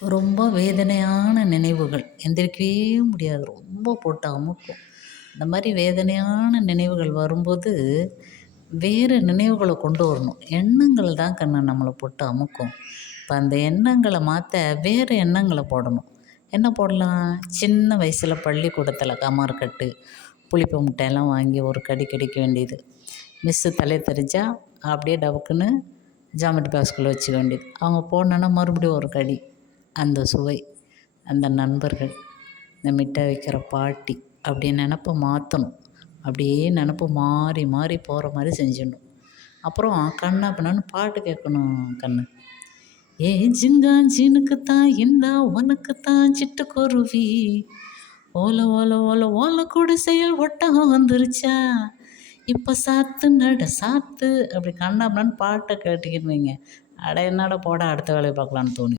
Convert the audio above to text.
ரொம்ப வேதனையான நினைவுகள். எந்திரிக்கவே முடியாது. ரொம்ப போட்டு அமுக்கும். இந்த மாதிரி வேதனையான நினைவுகள் வரும்போது, வேறு நினைவுகள கொண்டு வரணும். எண்ணங்கள் தான் கண்ணு நம்மள போட்டு அமுக்கும். இப்போ அந்த எண்ணங்கள மாத்த வேறு எண்ணங்கள போடணும். என்ன போடலாம்? சின்ன வயசுல பள்ளிக்கூடத்தில கமார்கட்டு, புளிப்பு முட்டையெல்லாம் வாங்கி ஒரு கடி கடிக்க வேண்டியது. மிஸ்ஸு தலைய தெறிச்சா அப்படியே டபக்குன்னு ஜாமெட்ரி பாக்ஸ்குள்ளே வச்சுக்க வேண்டியது. அவங்க போனோன்னா மறுபடியும் ஒரு கடி. அந்த சுவை, அந்த நண்பர்கள், இந்த மிட்டாய் விற்கிற பாட்டி, அப்படி நெனப்ப மாற்றணும். அப்படியே நெனப்பு மாறி மாறி போகிற மாதிரி செஞ்சிடணும். அப்புறம் கண்ணா பின்னான்னு பாட்டு கேட்கணும் கண்ணு. ஏ ஜிங்காஞ்சினுக்குத்தான் இந்தா உனக்குத்தான் சிட்டுக்குருவி, ஓல ஓல ஓல ஓல குடிசையில் ஒட்டகம் வந்துருச்சா, இப்போ சாத்து நட சாத்து, அப்படி கண்ணா பின்னான்னு பாட்டை கேட்டுக்கின்னு வைங்க. அட என்னடா போட அடுத்த வேலையை பார்க்கலான்னு தோணும்.